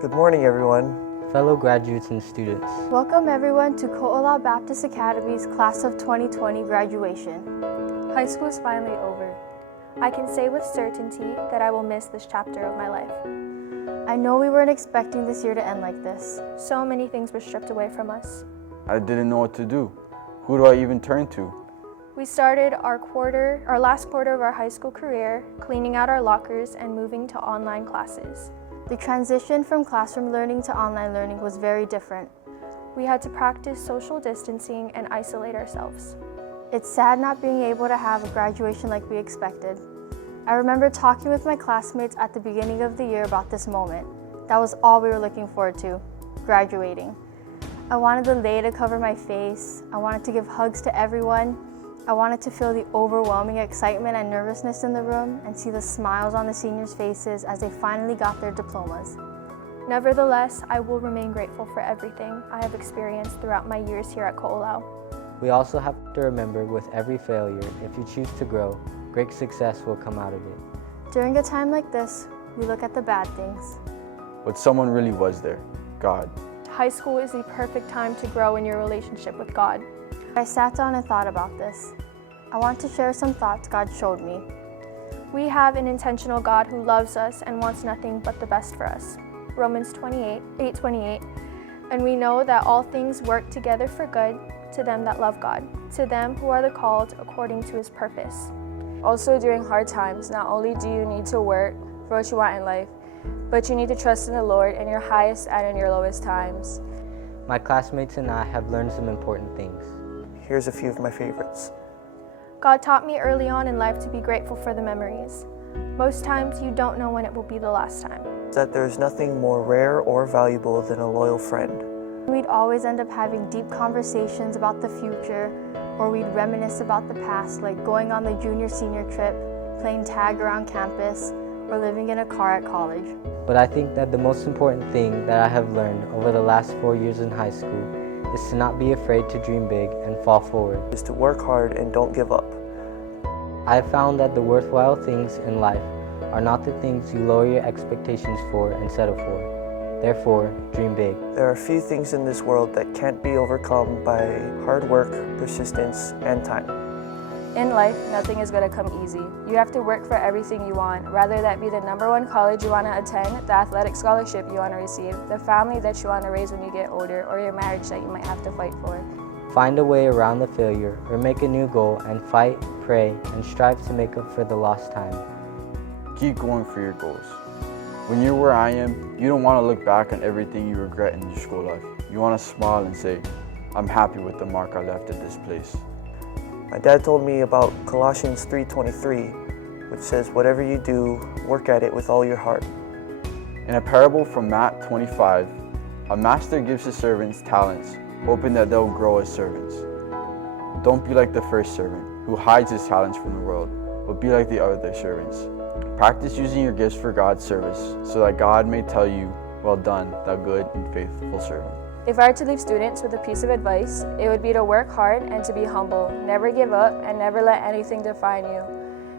Good morning, everyone. Fellow graduates and students. Welcome everyone to Ko'olau Baptist Academy's Class of 2020 graduation. High school is finally over. I can say with certainty that I will miss this chapter of my life. I know we weren't expecting this year to end like this. So many things were stripped away from us. I didn't know what to do. Who do I even turn to? We started our last quarter of our high school career, cleaning out our lockers and moving to online classes. The transition from classroom learning to online learning was very different. We had to practice social distancing and isolate ourselves. It's sad not being able to have a graduation like we expected. I remember talking with my classmates at the beginning of the year about this moment. That was all we were looking forward to, graduating. I wanted the lei to cover my face. I wanted to give hugs to everyone. I wanted to feel the overwhelming excitement and nervousness in the room and see the smiles on the seniors' faces as they finally got their diplomas. Nevertheless, I will remain grateful for everything I have experienced throughout my years here at Ko'olau. We also have to remember with every failure, if you choose to grow, great success will come out of it. During a time like this, we look at the bad things. But someone really was there, God. High school is the perfect time to grow in your relationship with God. I sat down and thought about this. I want to share some thoughts God showed me. We have an intentional God who loves us and wants nothing but the best for us. Romans 8:28. And we know that all things work together for good to them that love God, to them who are the called according to his purpose. Also, during hard times, not only do you need to work for what you want in life, but you need to trust in the Lord in your highest and in your lowest times. My classmates and I have learned some important things. Here's a few of my favorites. God taught me early on in life to be grateful for the memories. Most times you don't know when it will be the last time. That there's nothing more rare or valuable than a loyal friend. We'd always end up having deep conversations about the future, or we'd reminisce about the past, like going on the junior-senior trip, playing tag around campus, or living in a car at college. But I think that the most important thing that I have learned over the last 4 years in high school is to not be afraid to dream big and fall forward. Is to work hard and don't give up. I have found that the worthwhile things in life are not the things you lower your expectations for and settle for. Therefore, dream big. There are few things in this world that can't be overcome by hard work, persistence, and time. In life, nothing is going to come easy. You have to work for everything you want, whether that be the #1 college you want to attend, the athletic scholarship you want to receive, the family that you want to raise when you get older, or your marriage that you might have to fight for. Find a way around the failure or make a new goal and fight, pray, and strive to make up for the lost time. Keep going for your goals. When you're where I am, you don't want to look back on everything you regret in your school life. You want to smile and say, I'm happy with the mark I left at this place. My dad told me about Colossians 3:23, which says, whatever you do, work at it with all your heart. In a parable from Matt 25, a master gives his servants talents, hoping that they'll grow as servants. Don't be like the first servant, who hides his talents from the world, but be like the other servants. Practice using your gifts for God's service, so that God may tell you, well done, thou good and faithful servant. If I were to leave students with a piece of advice, it would be to work hard and to be humble. Never give up and never let anything define you.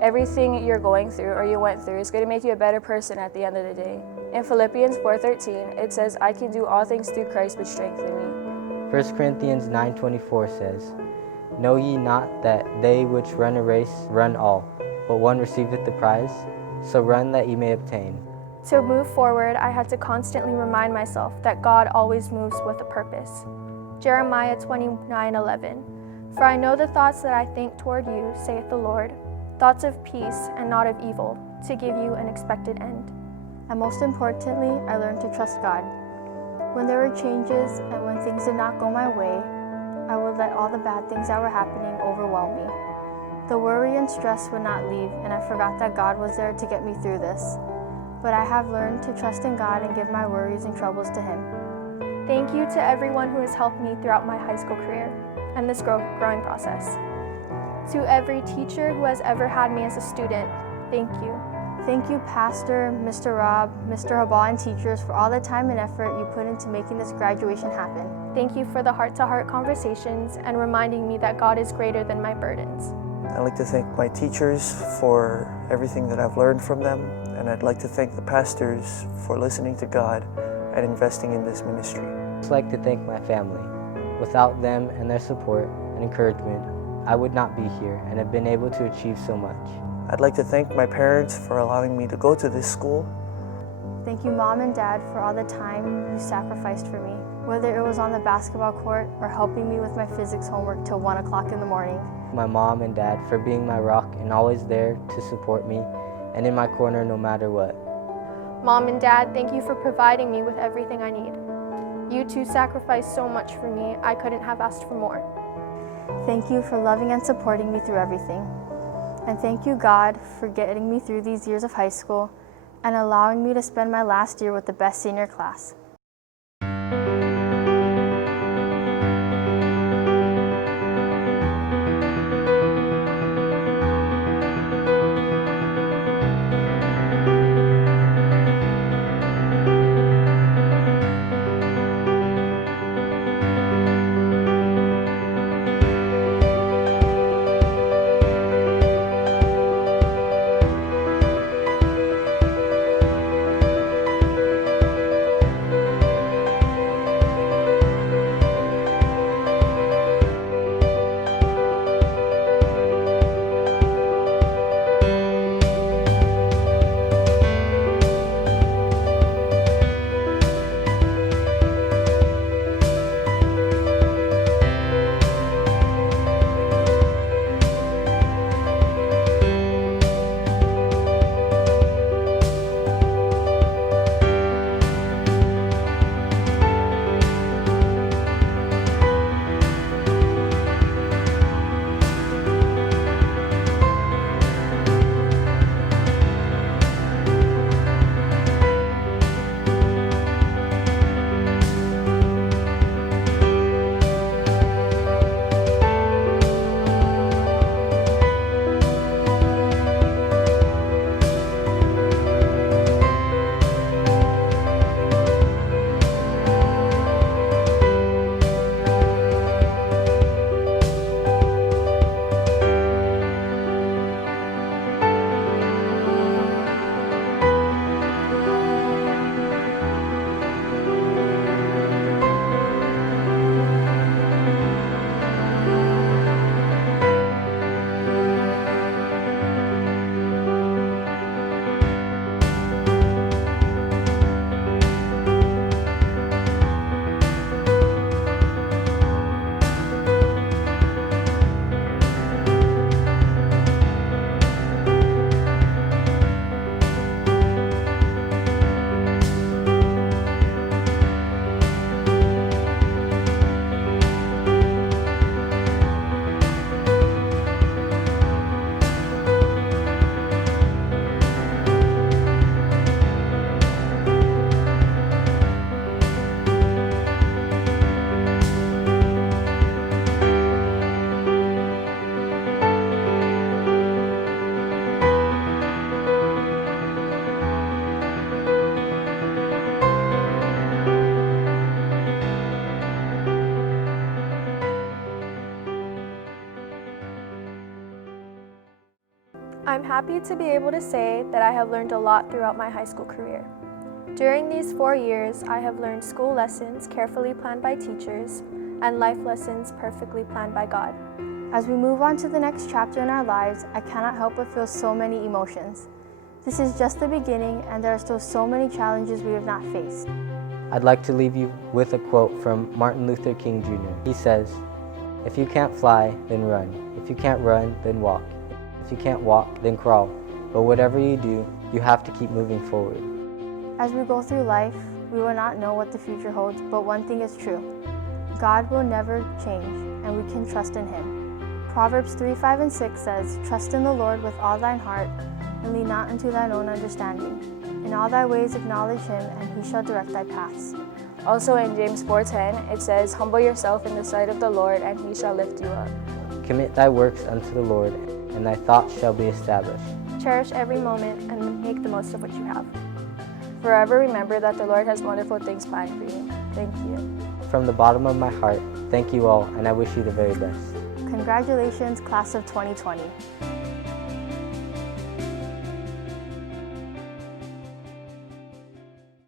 Everything you're going through or you went through is going to make you a better person at the end of the day. In Philippians 4:13, it says, I can do all things through Christ which strengthens me. 1 Corinthians 9:24 says, Know ye not that they which run a race run all, but one receiveth the prize? So run that ye may obtain. To move forward, I had to constantly remind myself that God always moves with a purpose. Jeremiah 29:11. For I know the thoughts that I think toward you, saith the Lord, thoughts of peace and not of evil, to give you an expected end. And most importantly, I learned to trust God. When there were changes and when things did not go my way, I would let all the bad things that were happening overwhelm me. The worry and stress would not leave, and I forgot that God was there to get me through this. But I have learned to trust in God and give my worries and troubles to Him. Thank you to everyone who has helped me throughout my high school career and this growing process. To every teacher who has ever had me as a student, thank you. Thank you, Pastor, Mr. Rob, Mr. Habal, and teachers for all the time and effort you put into making this graduation happen. Thank you for the heart-to-heart conversations and reminding me that God is greater than my burdens. I'd like to thank my teachers for everything that I've learned from them, and I'd like to thank the pastors for listening to God at investing in this ministry. I'd just like to thank my family. Without them and their support and encouragement, I would not be here and have been able to achieve so much. I'd like to thank my parents for allowing me to go to this school. Thank you, Mom and Dad, for all the time you sacrificed for me, whether it was on the basketball court or helping me with my physics homework till 1 o'clock in the morning. My mom and dad for being my rock and always there to support me and in my corner no matter what. Mom and Dad, thank you for providing me with everything I need. You two sacrificed so much for me, I couldn't have asked for more. Thank you for loving and supporting me through everything. And thank you, God, for getting me through these years of high school and allowing me to spend my last year with the best senior class. I'm happy to be able to say that I have learned a lot throughout my high school career. During these 4 years, I have learned school lessons carefully planned by teachers and life lessons perfectly planned by God. As we move on to the next chapter in our lives, I cannot help but feel so many emotions. This is just the beginning, and there are still so many challenges we have not faced. I'd like to leave you with a quote from Martin Luther King Jr. He says, "If you can't fly, then run. If you can't run, then walk. If you can't walk, then crawl. But whatever you do, you have to keep moving forward." As we go through life, we will not know what the future holds, but one thing is true. God will never change, and we can trust in Him. Proverbs 3:5 and 6 says, "Trust in the Lord with all thine heart, and lean not unto thine own understanding. In all thy ways acknowledge Him, and He shall direct thy paths." Also in James 4:10, it says, "Humble yourself in the sight of the Lord, and He shall lift you up." Commit thy works unto the Lord, and thy thoughts shall be established. Cherish every moment and make the most of what you have. Forever remember that the Lord has wonderful things planned for you. Thank you. From the bottom of my heart, thank you all, and I wish you the very best. Congratulations, class of 2020.